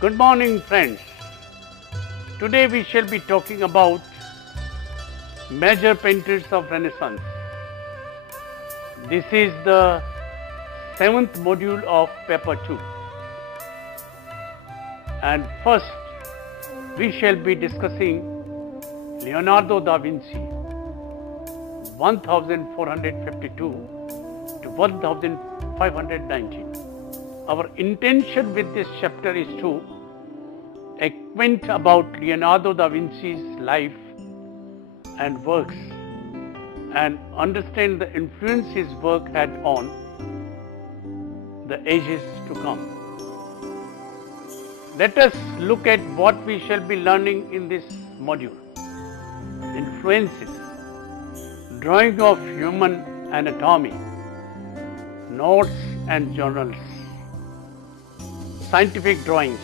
Good morning, friends. Today we shall be talking about major painters of Renaissance. This is the 7th module of paper 2. And first we shall be discussing Leonardo da Vinci 1452 to 1519. Our intention with this chapter is to acquaint about Leonardo da Vinci's life and works and understand the influence his work had on the ages to come. Let us look at what we shall be learning in this module. Influences, drawing of human anatomy, notes and journals, scientific drawings,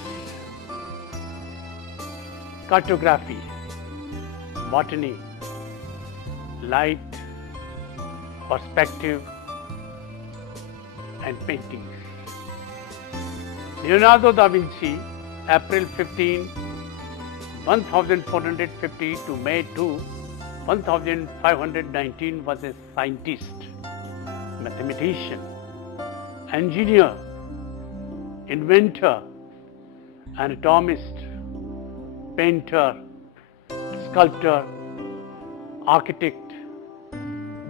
cartography, botany, light, perspective and paintings. Leonardo da Vinci, April 15, 1450 to May 2, 1519 was a scientist, mathematician, engineer, inventor, anatomist, painter, sculptor, architect,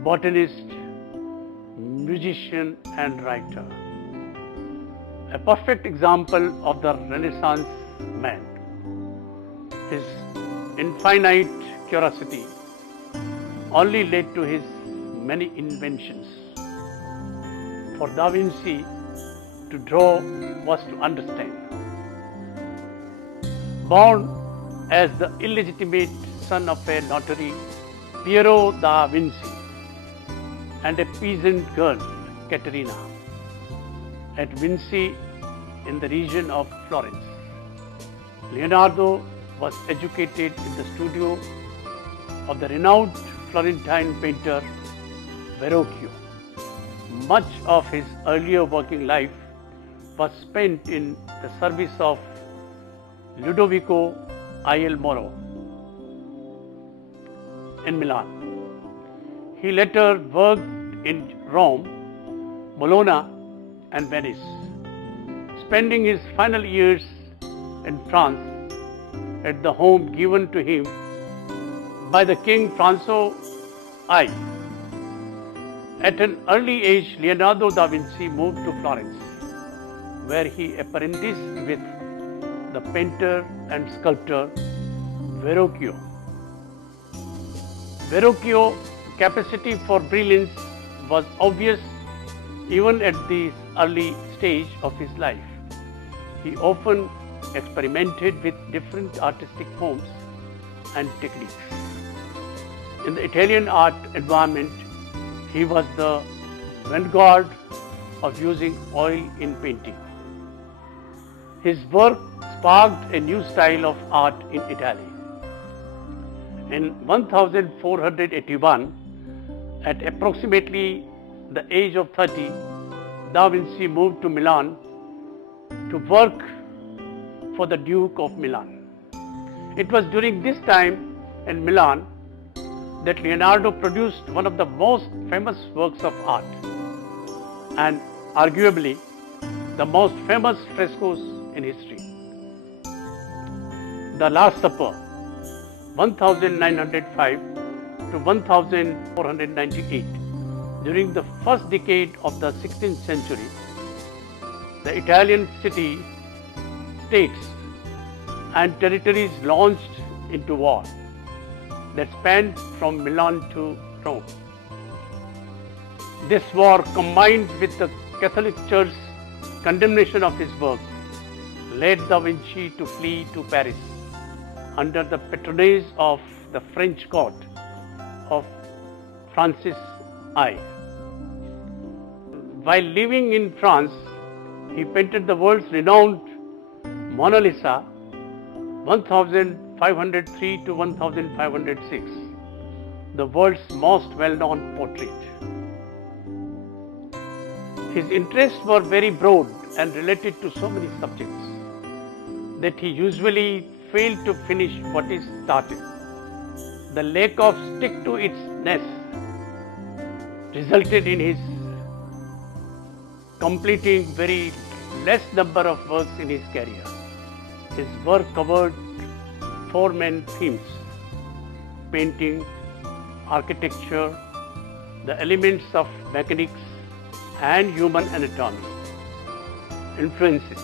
botanist, musician and writer. A perfect example of the Renaissance man. His infinite curiosity only led to his many inventions. For Da Vinci, to draw was to understand. Born as the illegitimate son of a notary, Piero da Vinci, and a peasant girl, Caterina, at Vinci in the region of Florence, Leonardo was educated in the studio of the renowned Florentine painter Verrocchio. Much of his earlier working life was spent in the service of Ludovico il Moro in Milan. He later worked in Rome, Bologna and Venice, spending his final years in France at the home given to him by the King Francois I. At an early age, Leonardo da Vinci moved to Florence, where he apprenticed with the painter and sculptor Verrocchio. Verrocchio's capacity for brilliance was obvious even at this early stage of his life. He often experimented with different artistic forms and techniques. In the Italian art environment, he was the vanguard of using oil in painting. His work sparked a new style of art in Italy. In 1481, at approximately the age of 30, Da Vinci moved to Milan to work for the Duke of Milan. It was during this time in Milan that Leonardo produced one of the most famous works of art and arguably the most famous frescoes in history. The Last Supper, 1905 to 1498. During the first decade of the 16th century, the Italian states and territories launched into war that spanned from Milan to Rome. This war, combined with the Catholic Church's condemnation of his work, led Da Vinci to flee to Paris under the patronage of the French court of Francis I. While living in France, he painted the world's renowned Mona Lisa 1503 to 1506, the world's most well-known portrait. His interests were very broad and related to so many subjects. that he usually failed to finish what he started. The lack of stick to itiveness resulted in his completing very less number of works in his career. His work covered four main themes: painting, architecture, the elements of mechanics, and human anatomy. Influences.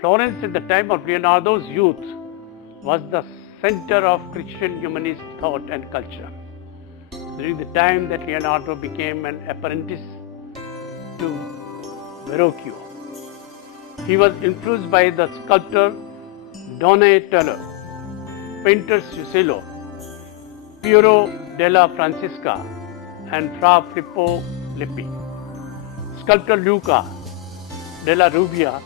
Florence at the time of Leonardo's youth was the center of Christian humanist thought and culture. During the time that Leonardo became an apprentice to Verrocchio, he was influenced by the sculptor Donatello, painters Uccello, Piero della Francesca, and Fra Filippo Lippi, sculptor Luca della Rubbia,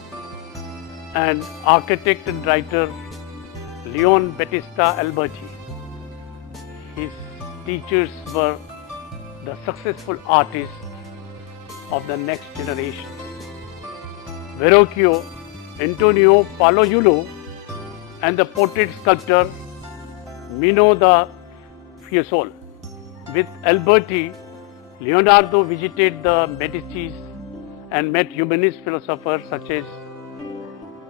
and architect and writer Leon Battista Alberti. His teachers were the successful artists of the next generation: Verrocchio, Antonio Palaiuolo, and the portrait sculptor Mino da Fiesole. With Alberti, Leonardo visited the Medicis and met humanist philosophers such as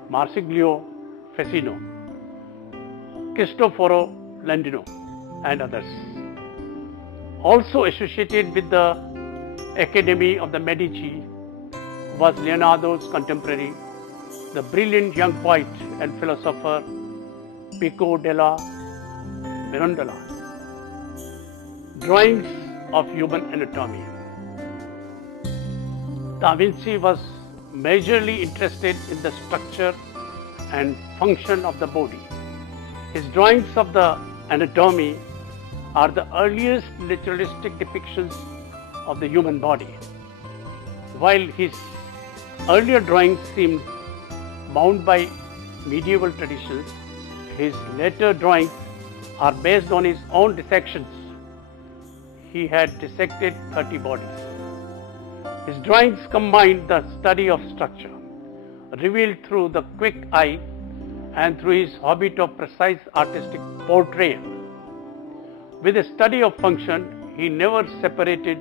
Marsiglio Ficino, Cristoforo Landino, and others. Also associated with the Academy of the Medici was Leonardo's contemporary, the brilliant young poet and philosopher Pico della Mirandola. Drawings of human anatomy. Da Vinci was majorly interested in the structure and function of the body. His drawings of the anatomy are the earliest naturalistic depictions of the human body. While his earlier drawings seemed bound by medieval traditions, his later drawings are based on his own dissections. He had dissected 30 bodies. His drawings combined the study of structure, revealed through the quick eye and through his habit of precise artistic portrayal. With a study of function, he never separated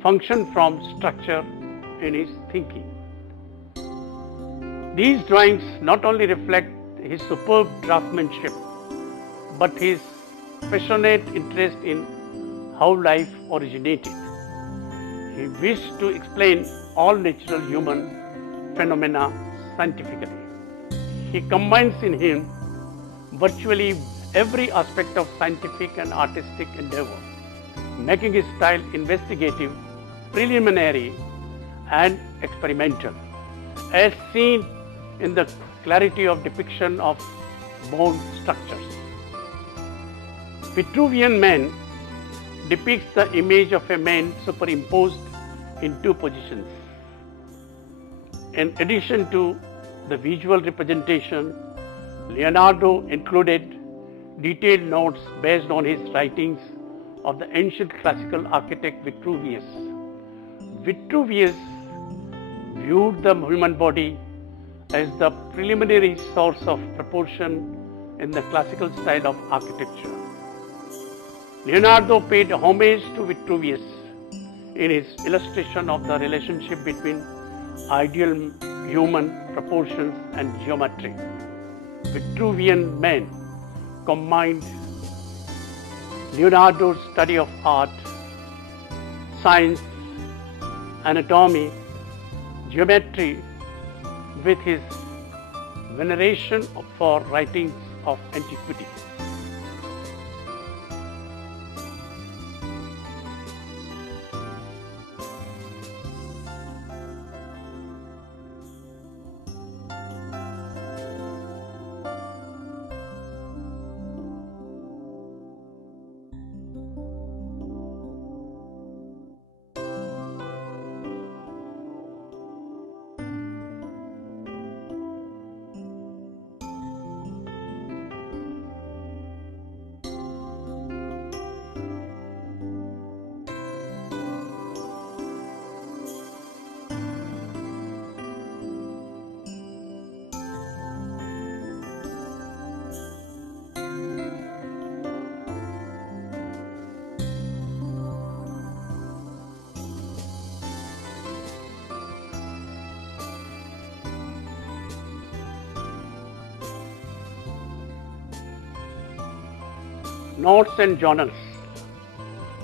function from structure in his thinking. These drawings not only reflect his superb draftsmanship, but his passionate interest in how life originated. He wished to explain all natural human phenomena scientifically. He combines in him virtually every aspect of scientific and artistic endeavor, making his style investigative, preliminary, and experimental, as seen in the clarity of depiction of bone structures. Vitruvian Man depicts the image of a man superimposed in two positions. In addition to the visual representation, Leonardo included detailed notes based on his writings of the ancient classical architect Vitruvius. Vitruvius viewed the human body as the preliminary source of proportion in the classical style of architecture. Leonardo paid homage to Vitruvius in his illustration of the relationship between ideal human proportions and geometry. Vitruvian Man combined Leonardo's study of art, science, anatomy, geometry with his veneration for writings of antiquity. Notes and journals.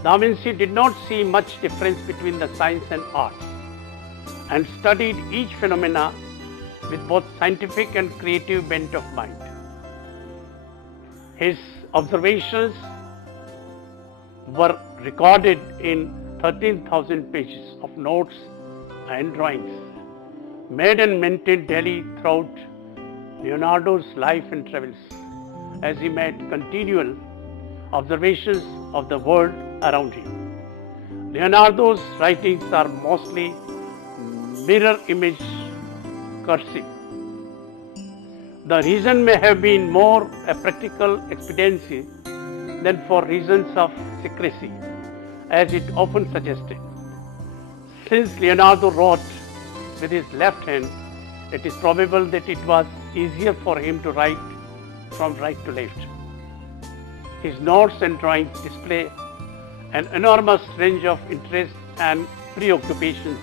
Da Vinci did not see much difference between the science and arts and studied each phenomena with both scientific and creative bent of mind. His observations were recorded in 13,000 pages of notes and drawings, made and maintained daily throughout Leonardo's life and travels, as he made continual observations of the world around him. Leonardo's writings are mostly mirror image cursive. The reason may have been more a practical expediency than for reasons of secrecy, as it often suggested. Since Leonardo wrote with his left hand, it is probable that it was easier for him to write from right to left. His notes and drawings display an enormous range of interests and preoccupations,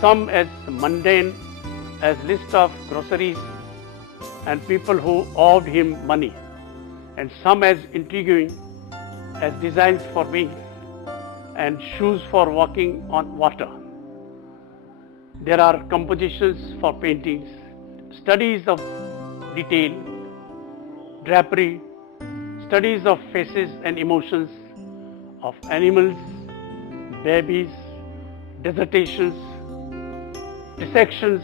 some as mundane as list of groceries and people who owed him money, and some as intriguing as designs for wings and shoes for walking on water. There are compositions for paintings, studies of detail, drapery, studies of faces and emotions of animals, babies, dissertations, dissections,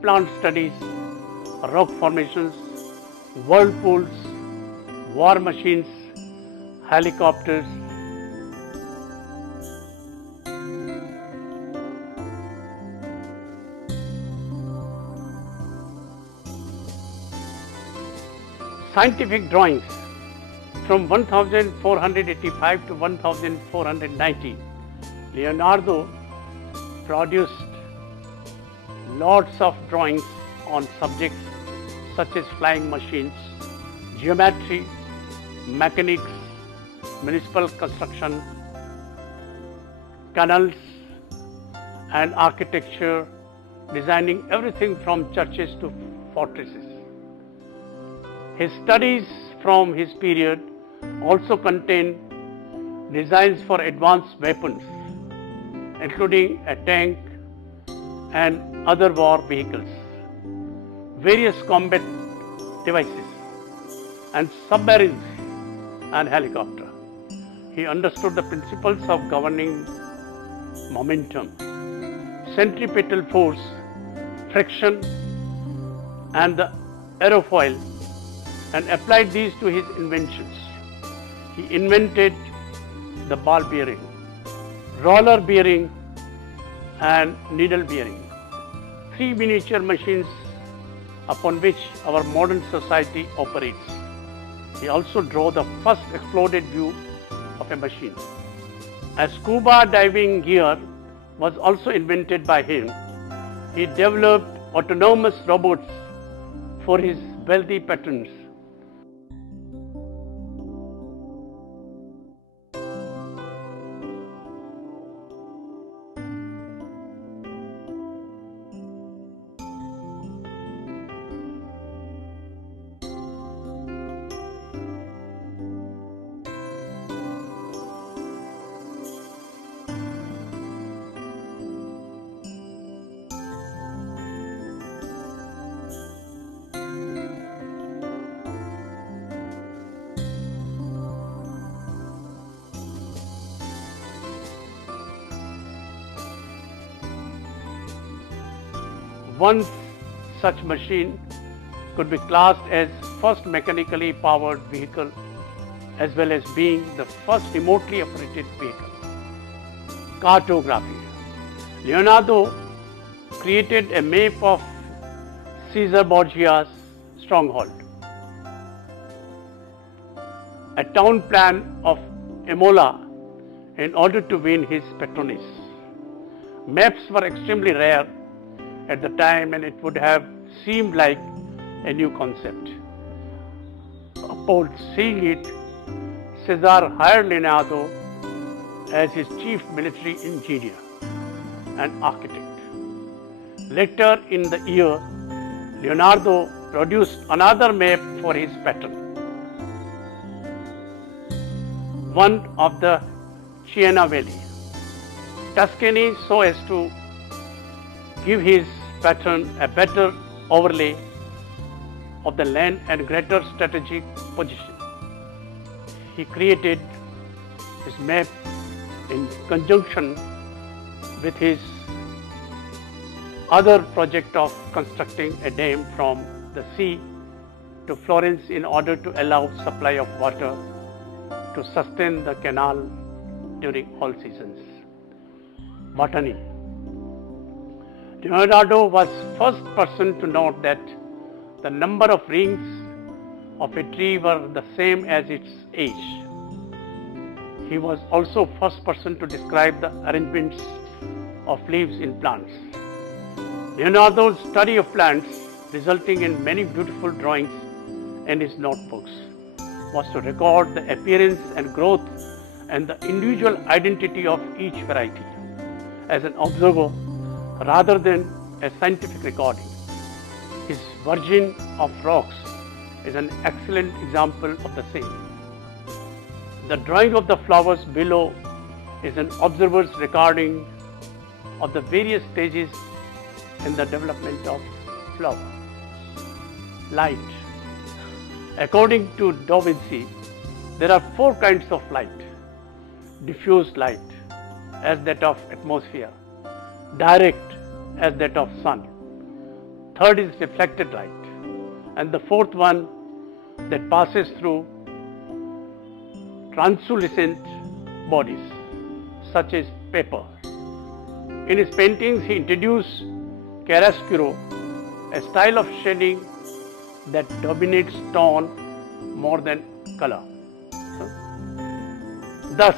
plant studies, rock formations, whirlpools, war machines, helicopters. Scientific drawings from 1485 to 1490, Leonardo produced lots of drawings on subjects such as flying machines, geometry, mechanics, municipal construction, canals, and architecture, designing everything from churches to fortresses. His studies from his period also contain designs for advanced weapons, including a tank and other war vehicles, various combat devices, and submarines and helicopter. He understood the principles of governing momentum, centripetal force, friction, and the aerofoil, and applied these to his inventions. He invented the ball bearing, roller bearing, and needle bearing, three miniature machines upon which our modern society operates. He also drew the first exploded view of a machine. A scuba diving gear was also invented by him. He developed autonomous robots for his wealthy patrons. One such machine could be classed as first mechanically powered vehicle, as well as being the first remotely operated vehicle. Cartography. Leonardo created a map of Caesar Borgia's stronghold, a town plan of Imola, in order to win his patronage. Maps were extremely rare at the time, and it would have seemed like a new concept. Upon seeing it, Caesar hired Leonardo as his chief military engineer and architect. Later in the year, Leonardo produced another map for his patron. one of the Chiana Valley, Tuscany, so as to give his pattern a better overlay of the land and greater strategic position. He created his map in conjunction with his other project of constructing a dam from the sea to Florence in order to allow supply of water to sustain the canal during all seasons. Botany. Leonardo was first person to note that the number of rings of a tree were the same as its age. He was also first person to describe the arrangements of leaves in plants. Leonardo's study of plants, resulting in many beautiful drawings in his notebooks, was to record the appearance and growth and the individual identity of each variety as an observer rather than a scientific recording. His Virgin of Rocks is an excellent example of the same. The drawing of the flowers below is an observer's recording of the various stages in the development of flower. Light. According to Da Vinci, there are 4 kinds of light. Diffuse light, as that of atmosphere. Direct, as that of sun. Third is reflected light. And the fourth one that passes through translucent bodies, such as paper. In his paintings, he introduced chiaroscuro, a style of shading that dominates tone more than color. Thus,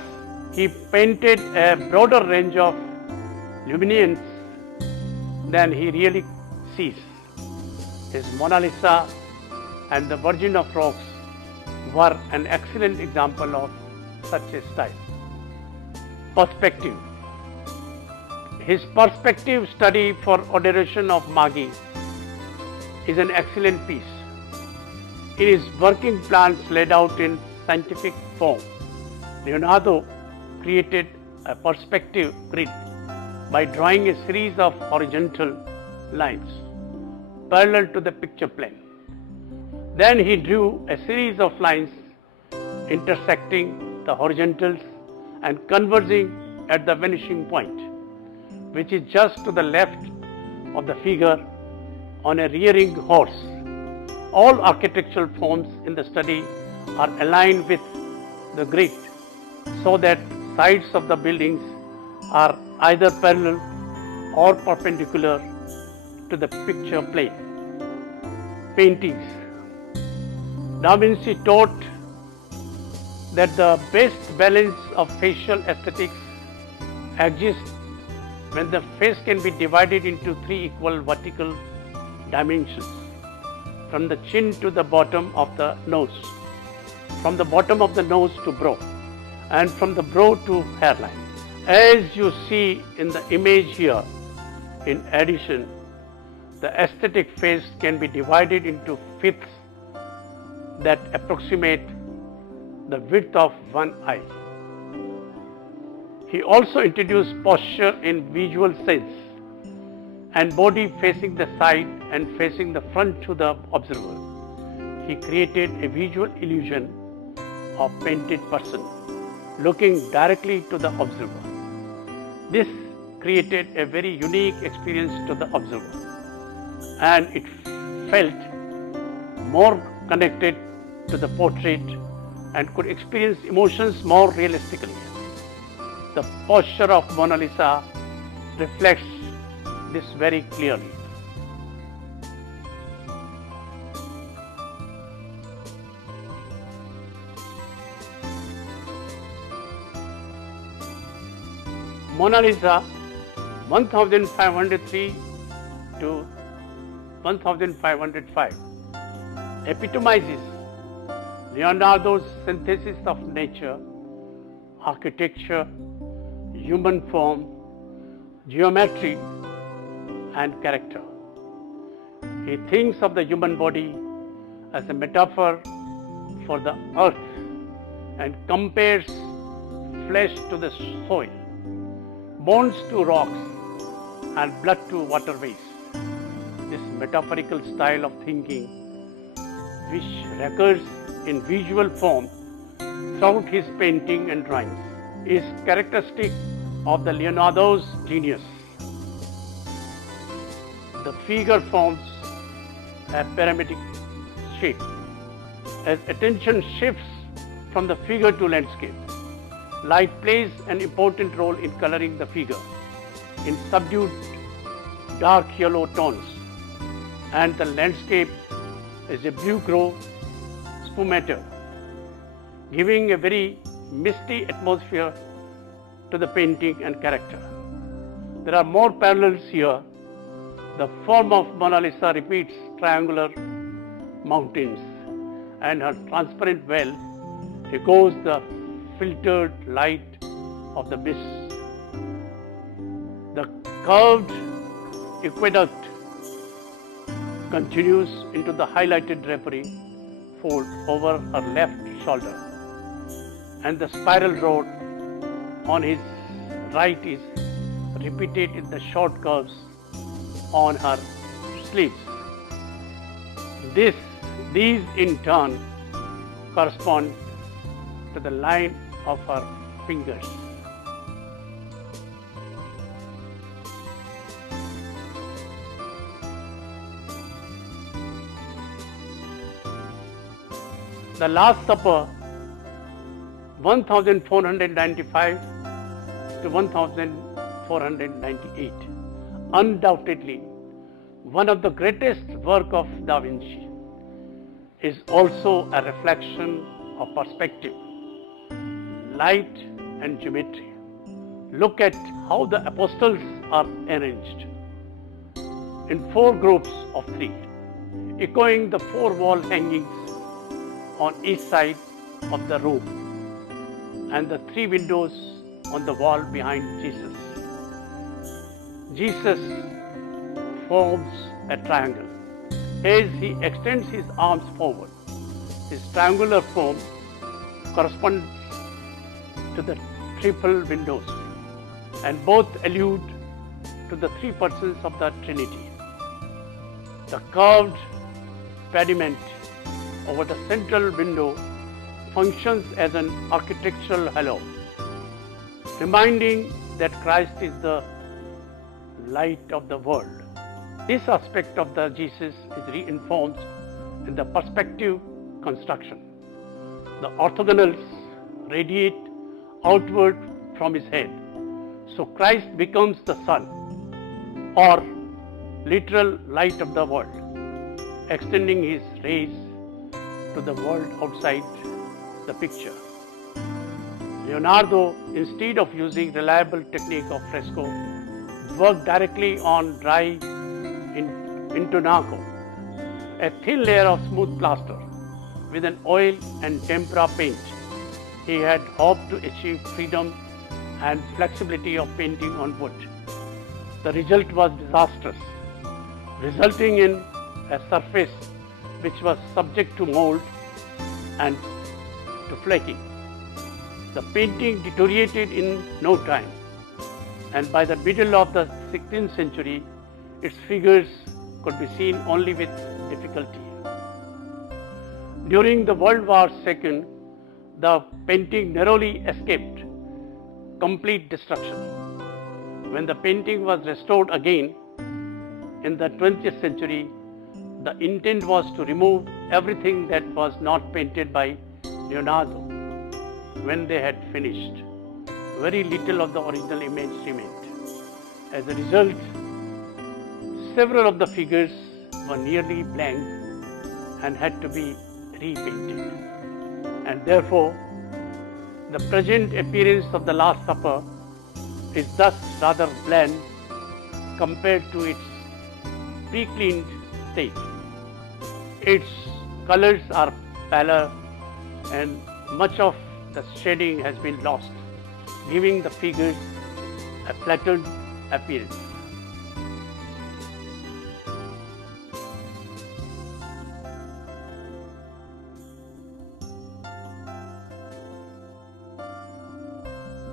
he painted a broader range of luminance than he really sees. His Mona Lisa and the Virgin of Rocks were an excellent example of such a style. Perspective. His perspective study for adoration of Magi is an excellent piece. In his working plans laid out in scientific form, Leonardo created a perspective grid by drawing a series of horizontal lines parallel to the picture plane. Then he drew a series of lines intersecting the horizontals and converging at the vanishing point, which is just to the left of the figure on a rearing horse. All architectural forms in the study are aligned with the grid so that sides of the buildings are either parallel or perpendicular to the picture plane. Paintings. Da Vinci taught that the best balance of facial aesthetics exists when the face can be divided into 3 equal vertical dimensions, from the chin to the bottom of the nose, from the bottom of the nose to brow, and from the brow to hairline. As you see in the image here, in addition, the aesthetic face can be divided into fifths that approximate the width of one eye. He also introduced posture in visual sense and body facing the side and facing the front to the observer. He created a visual illusion of painted person looking directly to the observer. This created a very unique experience to the observer, and it felt more connected to the portrait and could experience emotions more realistically. The posture of Mona Lisa reflects this very clearly. Mona Lisa 1503 to 1505 epitomizes Leonardo's synthesis of nature, architecture, human form, geometry, and character. He thinks of the human body as a metaphor for the earth and compares flesh to the soil, bones to rocks, and blood to waterways. This metaphorical style of thinking, which recurs in visual form throughout his painting and drawings, is characteristic of the Leonardo's genius. The figure forms a pyramidal shape. As attention shifts from the figure to landscape, light plays an important role in coloring the figure in subdued dark yellow tones, and the landscape is a blue-grey sfumato, giving a very misty atmosphere to the painting and character. There are more parallels here. The form of Mona Lisa repeats triangular mountains, and her transparent veil echoes the filtered light of the mist. The curved aqueduct continues into the highlighted drapery fold over her left shoulder, and the spiral road on his right is repeated in the short curves on her sleeves. These in turn correspond to the line of her fingers. The Last Supper, 1495 to 1498, undoubtedly one of the greatest work of Da Vinci, is also a reflection of perspective, light and geometry. Look at how the apostles are arranged in 4 groups of 3, echoing the 4 wall hangings on each side of the room and the 3 windows on the wall behind Jesus. Jesus forms a triangle. As he extends his arms forward, his triangular form corresponds to the triple windows, and both allude to the 3 persons of the Trinity. The curved pediment over the central window functions as an architectural halo, reminding that Christ is the light of the world. This aspect of the Jesus is reinforced in the perspective construction. The orthogonals radiate outward from his head, so Christ becomes the sun, or literal light of the world, extending his rays to the world outside the picture. Leonardo, instead of using reliable technique of fresco, worked directly on dry intonaco, a thin layer of smooth plaster with an oil and tempera paint. He had hoped to achieve freedom and flexibility of painting on wood. The result was disastrous, resulting in a surface which was subject to mold and to flaking. The painting deteriorated in no time, and by the middle of the 16th century, its figures could be seen only with difficulty. During the World War II, the painting narrowly escaped complete destruction. When the painting was restored again in the 20th century, the intent was to remove everything that was not painted by Leonardo. When they had finished, very little of the original image remained. As a result, several of the figures were nearly blank and had to be repainted. And therefore, the present appearance of the Last Supper is thus rather bland compared to its pre-cleaned state. Its colors are paler and much of the shading has been lost, giving the figures a flattened appearance.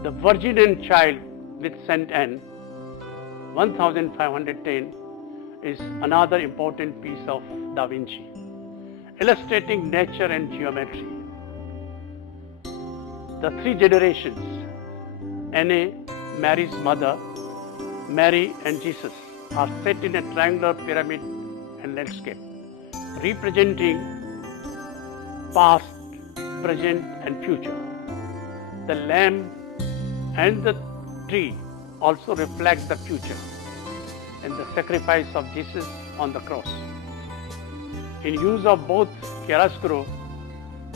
The Virgin and Child with Saint Anne, 1510, is another important piece of Da Vinci, illustrating nature and geometry. The three generations, Anne, Mary's mother, Mary and Jesus, are set in a triangular pyramid and landscape, representing past, present and future. The lamb and the tree also reflect the future and the sacrifice of Jesus on the cross. In use of both chiaroscuro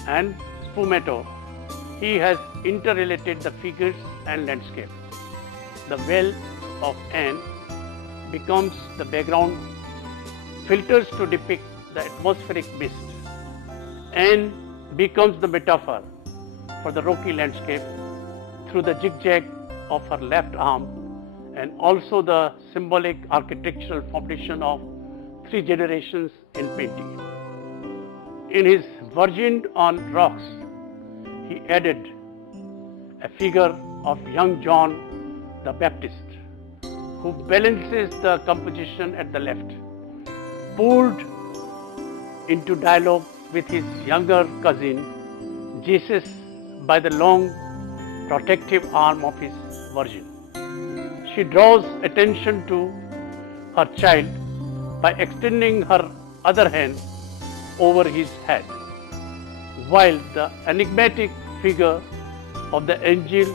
and sfumato, he has interrelated the figures and landscape. The well of Anne becomes the background, filters to depict the atmospheric mist. Anne becomes the metaphor for the rocky landscape through the zigzag of her left arm, and also the symbolic architectural foundation of three generations in painting. In his Virgin on Rocks, he added a figure of young John the Baptist, who balances the composition at the left, pulled into dialogue with his younger cousin Jesus by the long protective arm of his Virgin. She draws attention to her child by extending her other hand over his head, while the enigmatic figure of the angel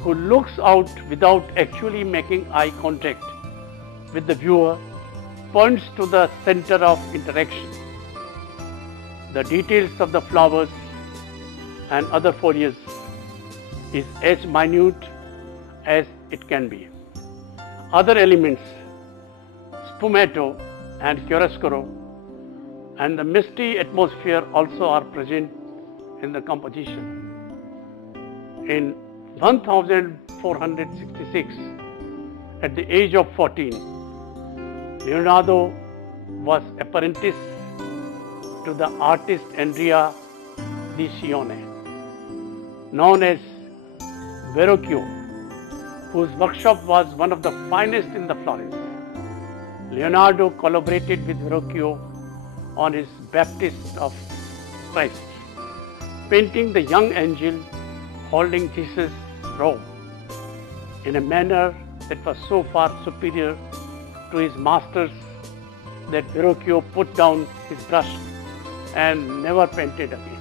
who looks out without actually making eye contact with the viewer points to the center of interaction. The details of the flowers and other foliage is as minute as it can be. Other elements, sfumato and chiaroscuro, and the misty atmosphere also are present in the composition. In 1466, at the age of 14, Leonardo was apprenticed to the artist Andrea di Cione, known as Verrocchio, whose workshop was one of the finest in the Florence. Leonardo collaborated with Verrocchio on his Baptist of Christ, painting the young angel holding Jesus' robe in a manner that was so far superior to his masters that Verrocchio put down his brush and never painted again.